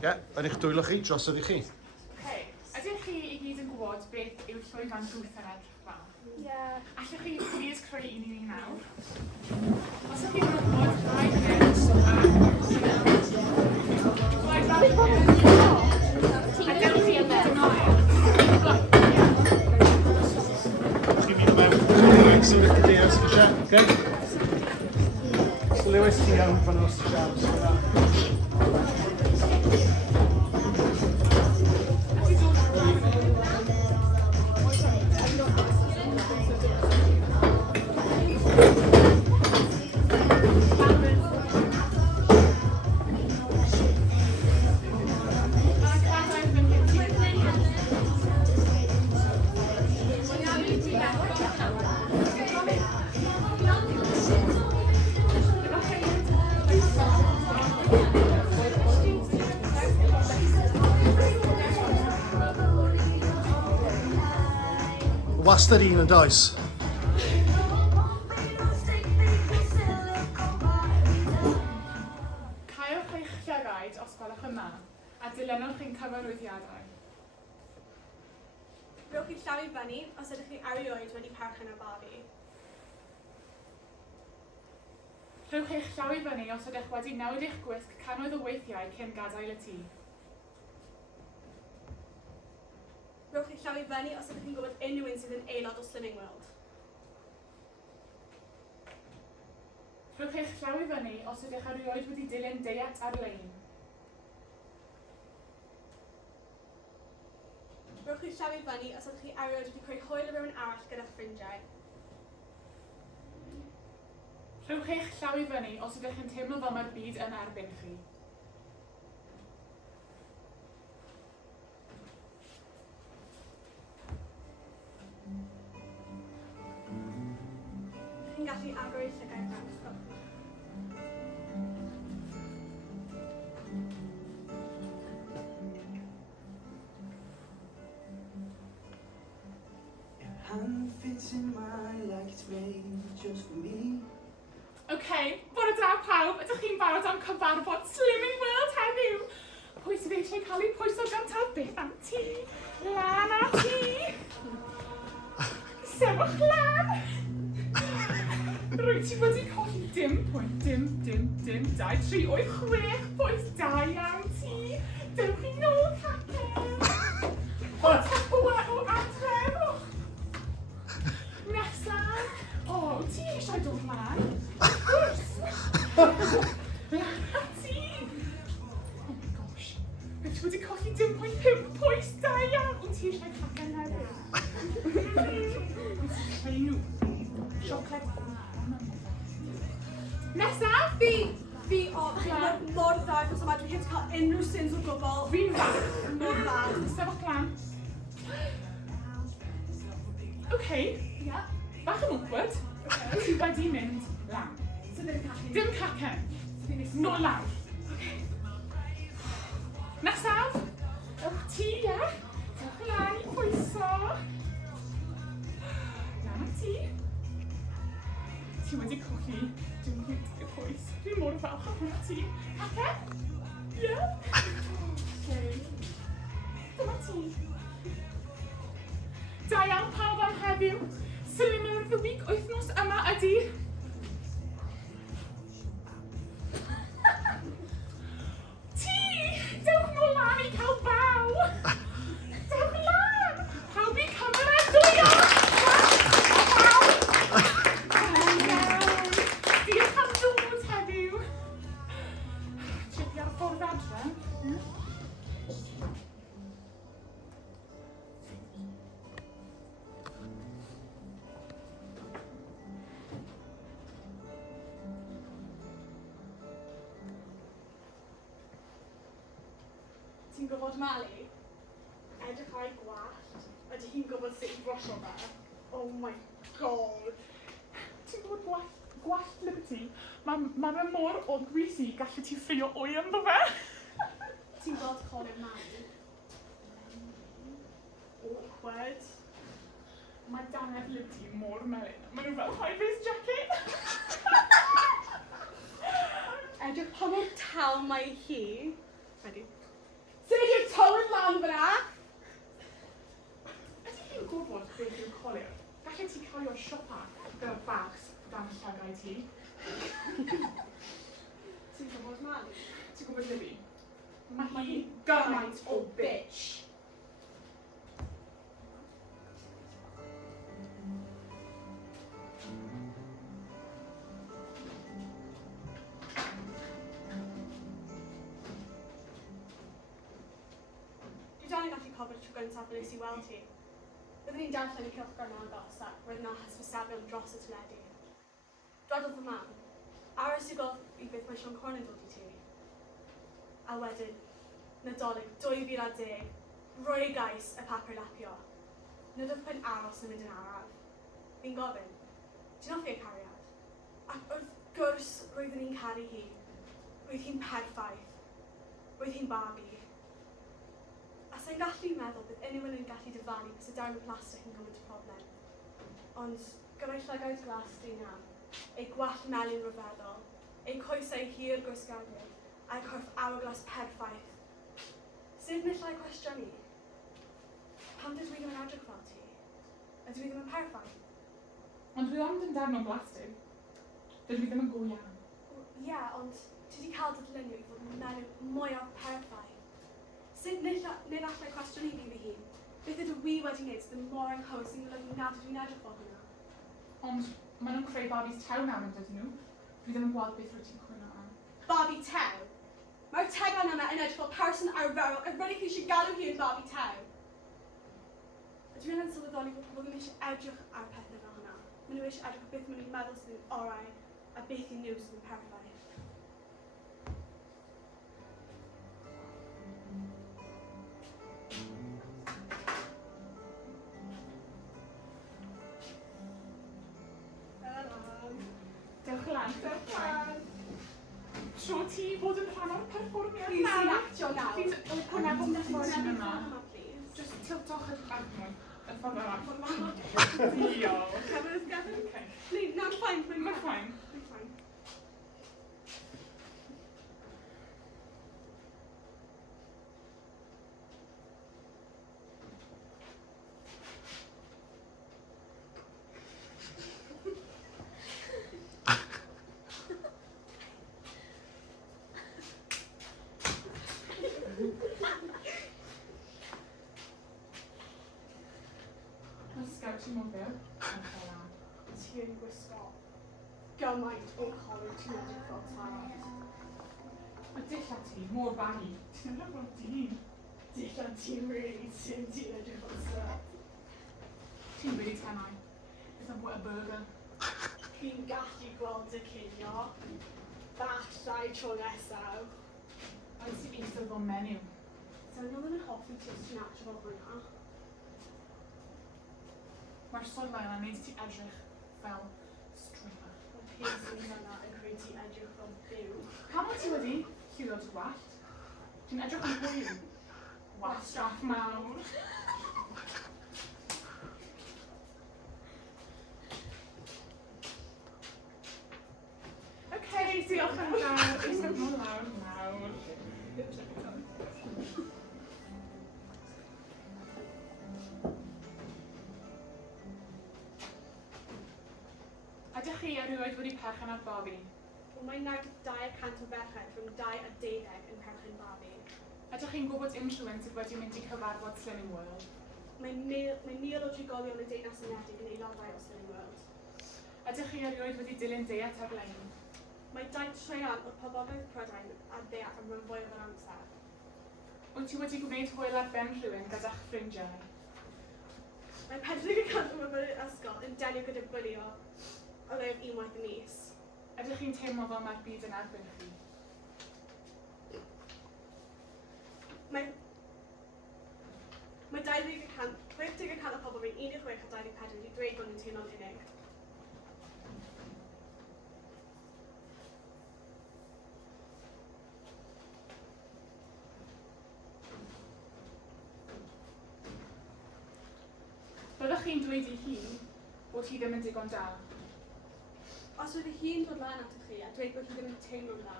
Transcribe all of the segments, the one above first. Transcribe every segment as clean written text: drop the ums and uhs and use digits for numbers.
Yn eich dwylo chi, dros ydych chi. Ydych chi i gyd yn gwybod beth yw llwyfan dwth yn edrych fel? Ie. Allwch chi please creu un i ni nawr? Os ydych chi'n gwybod, rhaid hyn, Chi'n mynd o mewn, sy'n eich gyda'r sgwysio, okay? So Lewis, ti iawn fan o'r siarad. Wastad un yn does. Caiwch eich llygaid os gwelwch yma, a dilynwch chi'n cyfarwyddiadau. Rhowch chi llaw i fyny os ydych chi erioed wedi parchu yn y babi. Rhowch eich llaw i fyny os ydych wedi newid eich gwisg cannoedd o weithiau cyn gadael y tŷ. Rhowch chi llaw i fyny os ydych chi'n gwybod unrhyw un sydd yn aelod o Slimming World. Rhowch eich llaw i fyny os ydych erioed wedi dilyn diet ar-lein. Rhowch chi llaw i fyny os ydych chi erioed wedi creu hwyl o rhywun arall gyda'ch ffrindiau. Rhowch eich llaw i fyny os ydych chi'n teimlo fel mae'r byd yn erbyn chi. Chi'n gallu agor eich llygau bach. Hand fits in mine like it's made just for me. Bore da pawb, ydych chi'n barod am cyfarfod Slimming World heddiw? Pwy sydd eisiau cael ei pwyso gantaf beth am ti? Lan a ti! Sefwch lan! Rwyt ti wedi colli dim pwynt, dim, 2, 3, 8, 6, pwys da iawn ti. Dewch chi nôl capel. O tapwa o adref. Nesaf. O, ti eisiau dod lan? Wrth gwrs. Lan a ti. Oh my gosh. Rwyt ti wedi colli dim pwynt 5 pwys da iawn. Wyt ti eisiau capel hefyd? Creu nhw. Siocled. Nesaf! Fi, mor dda, achos yma dwi heb cael unrhyw sins o gwbl. Fi'n dda. Mor dda. Sefwch lan. Ie. Bach yn awkward. Ti wedi mynd lan. So ddim cacen. Dim cacen. Nôl lawr. Nesaf. Ewch ti, ie? Dewch lan i pwyso. Lan a ti. Ti wedi colli dim pwynt y pwys. Fi mor falch am ti. Cacen? Ie? Dyma ti. Da iawn pawb am heddiw. Slimming World the Week wythnos yma ydi... Ti! Dewch nôl lan i cael baw! Dewch lan! Pawb i camera dwyo! Baw! Diolch am dod heddiw. Chipi ar y ffordd adre. Ti'n gwybod Mali? Edrych ar ei gwallt. Ydy hi'n gwybod sut i brosio fe? Oh my god. Ti'n gwybod gwallt Liberty? Mae fe mor o greasy gallu ti ffrio wy ynddo fe. Ti'n gweld colur Mali? Awkward. Mae dannedd Liberty mor melyn. Maen nhw fel high-vis jacket. Edrych pa mor tal mae hi. Ready? siopa gyda bags dan y llagau ti. Ti'n gwybod Mali? Ti'n gwybod Lily? Mae hi gymaint o bitch. Dwi dal yn gallu cofio'r tro gyntaf nes i weld hi. Byddwn ni'n darllen y cylchgar yn agos ac roedd yna hysbysebion dros y teledu. Dwedodd fy mam, aros i gweld i beth mae Sean Corn yn dod i ti. A wedyn, Nadolig 2010, roi gais y papur lapio. Nid oedd pen aros yn mynd yn araf. Fi'n gofyn, ti'n hoffi y cariad? Ac wrth gwrs roeddwn ni'n caru hi. Roedd hi'n perffaith. Roedd hi'n Barbie. A sa'n gallu meddwl bydd unrhyw yn gallu dyfalu bys y darn o plastig yn gymaint o problem. Ond gyda'i llygaid glas dina, ei gwallt melyn ryfeddol, ei coesau hir gwsgadau, a'i corff hourglass perffaith. Sef nid llai cwestiwn i? Pam dydw i ddim yn edrych fel ti? Ydw i ddim yn perffaith? Ond dwi ond yn darn o blastig. Dydw i ddim yn go iawn. Ie, ond ti wedi cael dydlunio i fod yn melyn mwyaf perffaith. Sut nid allai cwestiwn i fi fy hun? Beth ydw i wedi gwneud sydd yn mor anghywir sy'n golygu nad ydw i'n edrych fel hwnna? Ond maen nhw'n creu Barbies tew nawr yn dydyn nhw. Dwi ddim yn gweld beth rwyt ti'n cwyno am. Barbie tew? Mae'r tegan yna yn edrych fel person arferol ac rydych chi eisiau galw hi yn Barbie tew. Ydw i'n sylweddoli bod pobl ddim eisiau edrych ar pethau fel hwnna. Maen nhw eisiau edrych ar beth maen nhw'n meddwl sydd yn orau a beth i nhw sydd yn perffaith. Diolch yn lan. Diolch yn lan. Tro ti fod yn rhan o'r perfformiad Plis i'n actio nawr. Plis, hwnna bod yn perfformiad yma. Please. Just tiltwch y ffordd yma. Y ffordd yma. Diolch. Cafodd. Okay. Please, no, I'm fine. Mae'n fine. I'm fine. Mae'n sgawt ti mor byw. Ti yn gwisgo gymaint o color ti'n edrych fel tad. Mae dilla ti mor bari. Ti'n edrych fel dyn. Dilla ti'n really ti'n edrych fel slut. Ti'n really tenau. Beth am a burger? Chi'n gallu gweld y cinio. Fallai tro nesaf. Rhaid ti eistedd fel menyw. Sa'n nhw ddim yn hoffi ti os ti'n edrych fel hwnna. Mae'r sodlau yna wneud ti edrych fel stripper. Mae piercings yna yn creu ti edrych fel byw. Pam wyt ti wedi llwyddo dy gwallt? Ti'n edrych yn hwyl. Wastraff mawr. Okay, diolch yn fawr. Eistedd mor lawr nawr. Ydych chi erioed wedi perchen ar Barbie? Wel, mae 92% o ferched rhwng 2 a 10 yn perchen Barbie. Ydych chi'n gwybod unrhyw un sydd wedi mynd i cyfarfod Slimming World? Mae mil o drigolion y Deyrnas Unedig yn aelodau o Slimming World. Ydych chi erioed wedi dilyn diet ar-lein? Mae 2 triliwn o poblogaeth Prydain ar ddeall am rhan fwyaf o'r amser. Wyt ti wedi gwneud hwyl ar ben rhywun gyda'ch ffrindiau? Mae 40% o myfyriwr ysgol yn delio gyda bwlio o leif unwaith y mis. Ydych chi'n teimlo fel mae'r byd yn erbyn chi? Mae 60% o pobl rhwng 16 a 24 wedi dweud bod nhw'n teimlo'n unig. Byddech chi'n dweud i hi bod hi ddim yn digon da? Os oedd hi'n dod lan at chi a dweud bod hi ddim yn teimlo'n dda,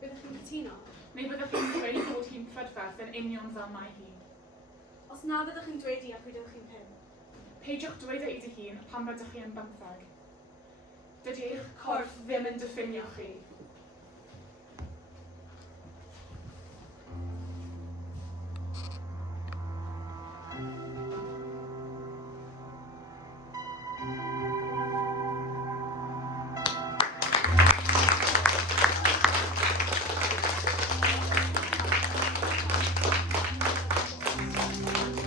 byddech chi'n cytuno? Neu byddech chi'n dweud bod hi'n prydferth yn union fel mae hi? Os na fyddech chi'n dweud i a pryd ydych chi'n 5? Peidiwch dweud ei dy hun pan rydych chi yn 15. Dydy eich corff ddim yn diffinio chi.